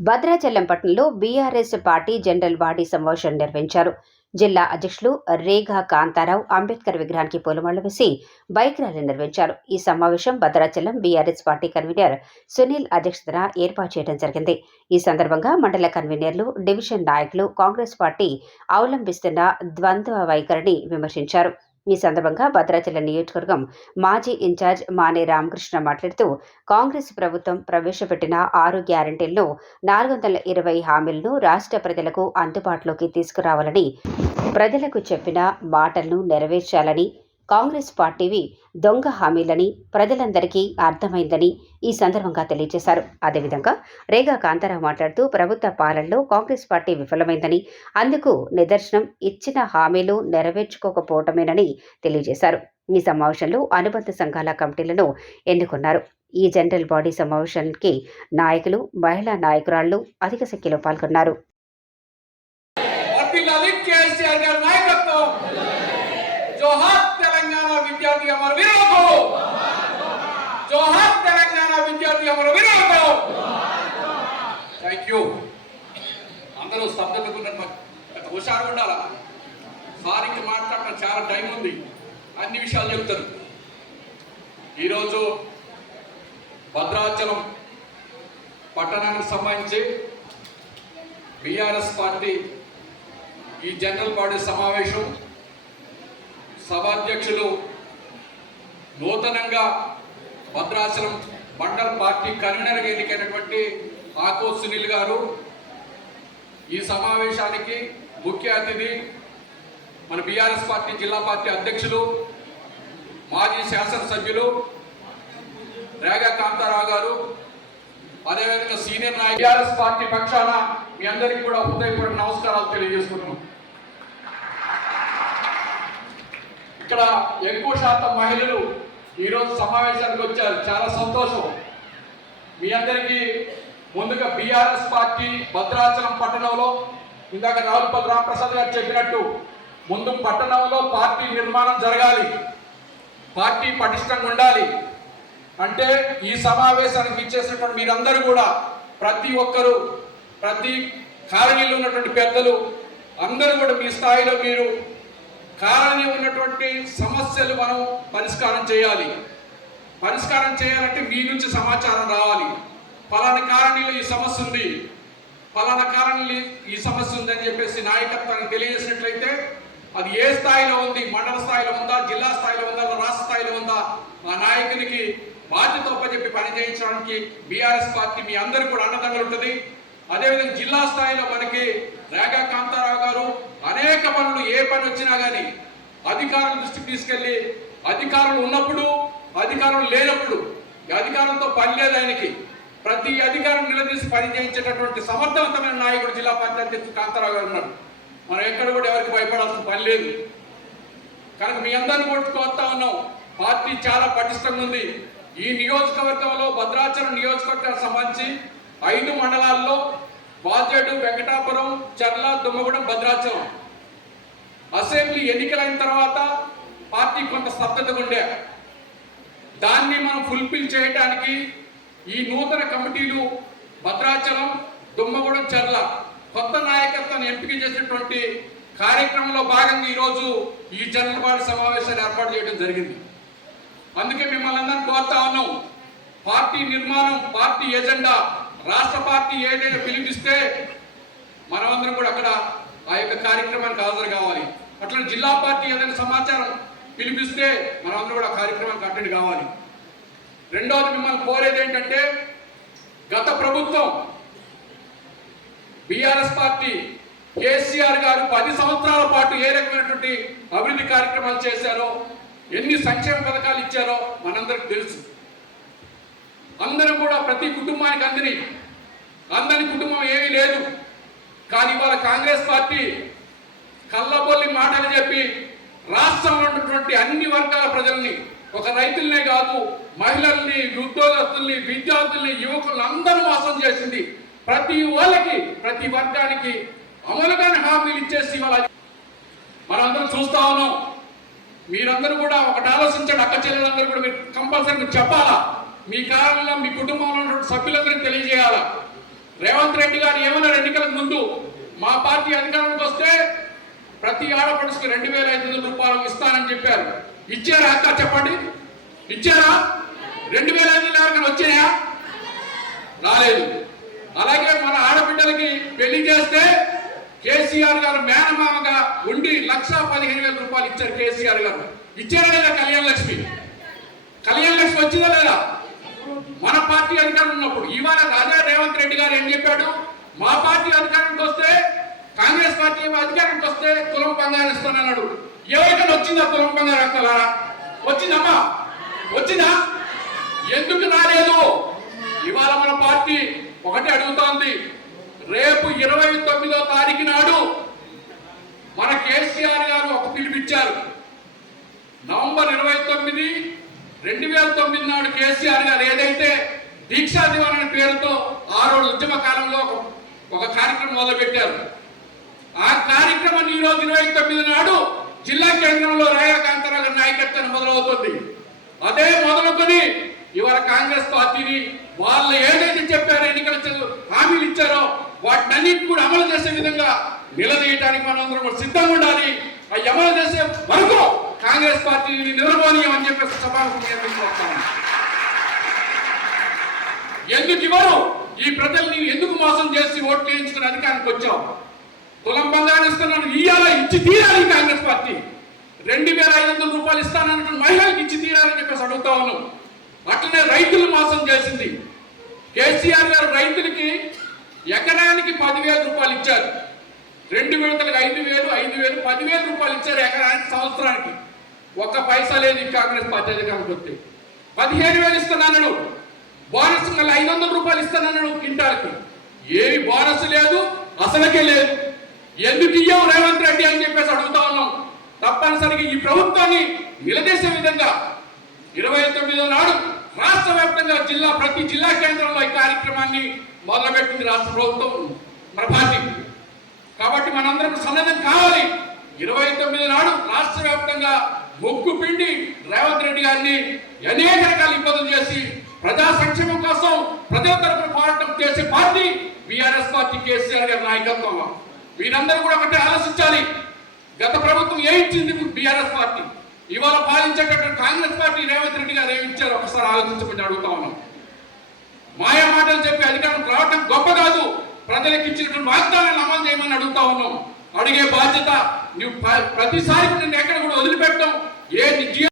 భద్రాచలం పట్టణంలో BRS party general body సమావేశం నిర్వహించారు. జిల్లా అధ్యక్షులు రేగా కాంతారావు అంబేద్కర్ విగ్రహానికి పూలమాల వేసి బైక్ ర్యాలీ నిర్వహించారు. ఈ సమావేశం Bhadrachalam BRS party convener Sunil అధ్యక్షతన ఏర్పాటు చేయడం జరిగింది. ఈ సందర్భంగా మండల కన్వీనర్లు డివిజన్ నాయకులు కాంగ్రెస్ పార్టీ అవలంబిస్తున్న ద్వంద్వ వైఖరిని విమర్శించారు. ఈ సందర్భంగా భద్రాచలం నియోజకవర్గం మాజీ ఇన్ఛార్జ్ మానే రామకృష్ణ మాట్లాడుతూ కాంగ్రెస్ ప్రభుత్వం ప్రవేశపెట్టిన ఆరు గ్యారంటీల్లో నాలుగు వందల ఇరవై హామీలను రాష్ట్ర ప్రజలకు అందుబాటులోకి తీసుకురావాలని ప్రజలకు చెప్పిన మాటలను నెరవేర్చాలని కాంగ్రెస్ పార్టీవి దొంగ హామీలని ప్రజలందరికీ అర్థమైందని ఈ సందర్భంగా తెలియజేశారు. అదేవిధంగా రేగా కాంతారావు మాట్లాడుతూ ప్రభుత్వ పాలనలో కాంగ్రెస్ పార్టీ విఫలమైందని అందుకు నిదర్శనం ఇచ్చిన హామీలు నెరవేర్చుకోకపోవటమేనని తెలియజేశారు. ఈ సమావేశంలో అనుబంధ సంఘాల కమిటీలను ఎన్నుకున్నారు. ఈ జనరల్ బాడీ సమావేశానికి నాయకులు మహిళా నాయకురాళ్ళు అధిక సంఖ్యలో పాల్గొన్నారు. जो हाथ విద్యార్థి అమర వీరులకు జోహార్ తెలంగాణ విద్యార్థి అమర వీరులకు థ్యాంక్ యూ అందరూ స్తబ్దతకు హుషారు ఉండాలా? సారికి మాట్లాడటం చాలా టైం ఉంది. అన్ని విషయాలు చెప్తారు. ఈరోజు భద్రాచలం పట్టణానికి సంబంధించి బీఆర్ఎస్ పార్టీ ఈ జనరల్ బాడీ సమావేశం సభాధ్యక్షులు నూతనంగా భద్రాచలం మండల్ పార్టీ కన్వీనర్గా ఎన్నికైనటువంటి ఆకో సునీల్ గారు ఈ సమావేశానికి ముఖ్య అతిథి మన బీఆర్ఎస్ పార్టీ జిల్లా పార్టీ అధ్యక్షులు మాజీ శాసనసభ్యులు రేగా కాంతారావు గారు అదేవిధంగా సీనియర్ నాయకు బీఆర్ఎస్ పార్టీ పక్షాన మీ అందరికీ కూడా హృదయపూర్వక నమస్కారాలు తెలియజేసుకుంటున్నాం. ఇక్కడ ఎక్కువ శాతం మహిళలు ఈరోజు సమావేశానికి వచ్చారు. చాలా సంతోషం. మీ అందరికీ ముందుగా బీఆర్ఎస్ పార్టీ భద్రాచలం పట్టణంలో ఇందాక రావులపల్లి రామప్రసాద్ గారు చెప్పినట్టు ముందు పట్టణంలో పార్టీ నిర్మాణం జరగాలి. పార్టీ పటిష్టంగా ఉండాలి. అంటే ఈ సమావేశానికి ఇచ్చేసినటువంటి మీరందరూ కూడా ప్రతి ఒక్కరు ప్రతి కాలనీలో ఉన్నటువంటి పెద్దలు అందరూ కూడా మీ స్థాయిలో మీరు కారణంగా ఉన్నటువంటి సమస్యలు మనం పరిష్కారం చేయాలి. పరిష్కారం చేయాలంటే మీ నుంచి సమాచారం రావాలి. పలానా కారణంలో ఈ సమస్య ఉంది. పలానా కారణంలో ఈ సమస్య ఉంది అని చెప్పేసి నాయకత్వానికి తెలియజేసినట్లయితే అది ఏ స్థాయిలో ఉంది మండల స్థాయిలో ఉందా జిల్లా స్థాయిలో ఉందా రాష్ట్ర స్థాయిలో ఉందా ఆ నాయకునికి బాధ్యత చెప్పి పని చేయించడానికి బీఆర్ఎస్ పార్టీ మీ అందరికీ కూడా అండదండలు ఉంటుంది. అదేవిధంగా జిల్లా స్థాయిలో మనకి రేగా కాంతారావు గారు అనేక పనులు ఏ పని వచ్చినా కానీ అధికారుల దృష్టికి తీసుకెళ్ళి అధికారులు ఉన్నప్పుడు అధికారులు లేనప్పుడు అధికారంతో పని లేదు ఆయనకి. ప్రతి అధికారం నిలదీసి పని చేయించేటటువంటి సమర్థవంతమైన నాయకుడు జిల్లా పంచాయతీ అధ్యక్షుడు కాంతారావు గారు ఉన్నారు. మనం ఎక్కడ కూడా ఎవరికి భయపడాల్సిన పని లేదు. కనుక మీ అందరిని కొట్టుకోస్తా ఉన్నాం. పార్టీ చాలా పటిష్టంగా ఉంది. ఈ నియోజకవర్గంలో భద్రాచలం నియోజకవర్గానికి సంబంధించి ఐదు మండలాల్లో వాజేడు వెంకటాపురం చర్ల దుమ్మగూడెం భద్రాచలం. అసెంబ్లీ ఎన్నికలైన తర్వాత పార్టీ కొంత స్తబ్దతగా ఉండే దాన్ని మనం ఫుల్ఫిల్ చేయడానికి ఈ నూతన కమిటీలు భద్రాచలం దుమ్మగూడెం చర్ల కొత్త నాయకత్వాన్ని ఎంపిక చేసినటువంటి కార్యక్రమంలో భాగంగా ఈరోజు ఈ జనరల్ బాడీ సమావేశాన్ని ఏర్పాటు చేయడం జరిగింది. అందుకే మిమ్మల్ని అందరినీ కోరుతా ఉన్నాం. పార్టీ నిర్మాణం పార్టీ ఎజెండా రాష్ట్ర పార్టీ ఏదైనా పిలిపిస్తే మనమందరం కూడా అక్కడ ఆ యొక్క కార్యక్రమానికి హాజరు కావాలి. అట్లా జిల్లా పార్టీ ఏదైనా సమాచారం పిలిపిస్తే మనమందరం కూడా ఆ కార్యక్రమానికి అటెండ్ కావాలి. రెండవది మిమ్మల్ని కోరేది ఏంటంటే గత ప్రభుత్వం బీఆర్ఎస్ పార్టీ కేసీఆర్ గారు పది సంవత్సరాల పాటు ఏ రకమైనటువంటి అభివృద్ధి కార్యక్రమాలు చేశారో ఎన్ని సంక్షేమ పథకాలు ఇచ్చారో మనందరికి తెలుసు. అందరూ కూడా ప్రతి కుటుంబానికి అందని అందని కుటుంబం ఏమీ లేదు. కానీ ఇవాళ కాంగ్రెస్ పార్టీ కళ్ళబొల్లి మాటలు చెప్పి రాష్ట్రంలో ఉన్నటువంటి అన్ని వర్గాల ప్రజల్ని ఒక రైతులనే కాదు మహిళల్ని ఉద్యోగస్తుల్ని విద్యార్థుల్ని యువకులను అందరూ మోసం చేసింది. ప్రతి వాళ్ళకి ప్రతి వర్గానికి అమలుగానే హామీలు ఇచ్చేసి ఇవాళ మనందరం చూస్తా ఉన్నాం. మీరందరూ కూడా ఒకటి ఆలోచించండి అక్క చెల్లెలందరూ కూడా మీరు కంపల్సరీ చెప్పాలా? మీ కారణంలో మీ కుటుంబంలో ఉన్నటువంటి సభ్యులందరికీ తెలియజేయాలా? రేవంత్ రెడ్డి గారు ఏమన్నారు ఎన్నికలకు ముందు మా పార్టీ అధికారంలోకి వస్తే ప్రతి ఆడపడుచుకి రెండు వేల ఐదు వందల రూపాయలు ఇస్తానని చెప్పారు. ఇచ్చారా అక్క? చెప్పండి. ఇచ్చారా? రెండు వేల ఐదు వందల ఎవరికైనా రాలేదు. అలాగే మన ఆడబిడ్డలకి పెళ్ళి చేస్తే కేసీఆర్ గారు మేనమామగా ఉండి లక్ష పదిహేను వేల రూపాయలు ఇచ్చారు కేసీఆర్ గారు. ఇచ్చారా లేదా కళ్యాణ లక్ష్మి? కళ్యాణ లక్ష్మి వచ్చిందా లేదా? మన పార్టీ అధికారం ఉన్నప్పుడు ఇవాళ రాజా రేవంత్ రెడ్డి గారు ఏం చెప్పాడు? మా పార్టీ అధికారానికి వస్తే కాంగ్రెస్ పార్టీ అధికారానికి వస్తే తులం పందాలు ఇస్తానన్నాడు ఎవరికైనా వచ్చిందా తులం పందాలు అక్కలారా వచ్చిందమ్మా? వచ్చిందా? ఎందుకు రాలేదు? ఇవాళ మన పార్టీ ఒకటి అడుగుతోంది. రేపు ఇరవై తొమ్మిదో తారీఖు నాడు మన కేసీఆర్ గారు ఒక పిలుపిచ్చారు నవంబర్ ఇరవై తొమ్మిది రెండు వేల తొమ్మిది నాడు కేసీఆర్ గారు ఏదైతే దీక్షా దివాన్ అనే పేరుతో ఆ రోజు ఉద్యమ కాలంలో ఒక- కార్యక్రమం మొదలుపెట్టారు. ఆ కార్యక్రమం ఈ రోజు ఇరవై తొమ్మిది నాడు జిల్లా కేంద్రంలో రేఖా కాంతారావు గారి నాయకత్వం మొదలవుతుంది. అదే మొదలుకొని ఇవాళ కాంగ్రెస్ పార్టీని వాళ్ళు ఏదైతే చెప్పారో ఎన్నికల హామీలు ఇచ్చారో వాటినన్నిటి కూడా అమలు చేసే విధంగా నిలదీయడానికి మనం అందరం కూడా సిద్ధంగా ఉండాలి. అవి అమలు చేసే వరకు కాంగ్రెస్ పార్టీని నిలబోనీయం అని చెప్పేసి సభాముఖం తీసుకొస్తాను ఎందుకు ఇవ్వరు? ఈ ప్రజల్ని ఎందుకు మోసం చేసి ఓట్లు వేయించుకుని అధికారానికి వచ్చావు? కులం బంగారం ఇస్తున్నాను ఇయ్యాల ఇచ్చి తీరాలి కాంగ్రెస్ పార్టీ. రెండు వేల ఐదు వందల రూపాయలు ఇస్తానన్నట్టు మహిళలకు ఇచ్చి తీరాలని చెప్పేసి అడుగుతా ఉన్నాం. అట్లనే రైతులు మోసం చేసింది. కేసీఆర్ గారు రైతులకి ఎకరానికి పదివేల రూపాయలు ఇచ్చారు. రెండు విడతలకు ఐదు వేలు ఐదు వేలు పదివేల రూపాయలు ఇచ్చారు ఎకరానికి సంవత్సరానికి. ఒక్క పైసా లేదు కాంగ్రెస్ పార్టీ అధికారానికి వస్తే. పదిహేను వేలు ఇస్తున్నాడు బోనస్ మళ్ళీ ఐదు వందల రూపాయలు ఇస్తానన్నాడు క్వింటాల్కి. ఏమి బోనస్ లేదు అసలకే లేదు. ఎందుకు ఇయ్యవు రేవంత్ రెడ్డి అని చెప్పేసి అడుగుతా ఉన్నాం. తప్పనిసరిగా ఈ ప్రభుత్వాన్ని నిలదీసే విధంగా ఇరవై తొమ్మిదో నాడు రాష్ట్ర వ్యాప్తంగా జిల్లా ప్రతి జిల్లా కేంద్రంలో ఈ కార్యక్రమాన్ని మొదలుపెట్టింది రాష్ట్ర ప్రభుత్వం మన పార్టీ. కాబట్టి మనందరం సన్నద్ధం కావాలి. ఇరవై తొమ్మిది నాడు రాష్ట్ర వ్యాప్తంగా ముగ్గు పిండి రేవంత్ రెడ్డి గారిని అనేక రకాల ఇబ్బందులు చేసి ప్రజా సంక్షేమం కోసం ప్రజల తరపున పోరాటం చేసే పార్టీ బీఆర్ఎస్ పార్టీ కేసీఆర్ గారి నాయకత్వంలో వీరందరూ కూడా ఒకటి ఆలోచించాలి. గత ప్రభుత్వం ఏ ఇచ్చింది బీఆర్ఎస్ పార్టీ? ఇవాళ పాలించేటటువంటి కాంగ్రెస్ పార్టీ రేవంత్ రెడ్డి గారు ఏమి ఒకసారి ఆలోచించమని అడుగుతా ఉన్నాం. మాయా మాటలు చెప్పి అధికారం రావటం గొప్ప కాదు. ప్రజలకు ఇచ్చినటువంటి వాగ్దానాలను అమలు చేయమని అడుగుతా ఉన్నాం. అడిగే బాధ్యత నువ్వు ప్రతిసారి నిన్ను ఎక్కడ కూడా వదిలిపెట్టడం ఏ నీ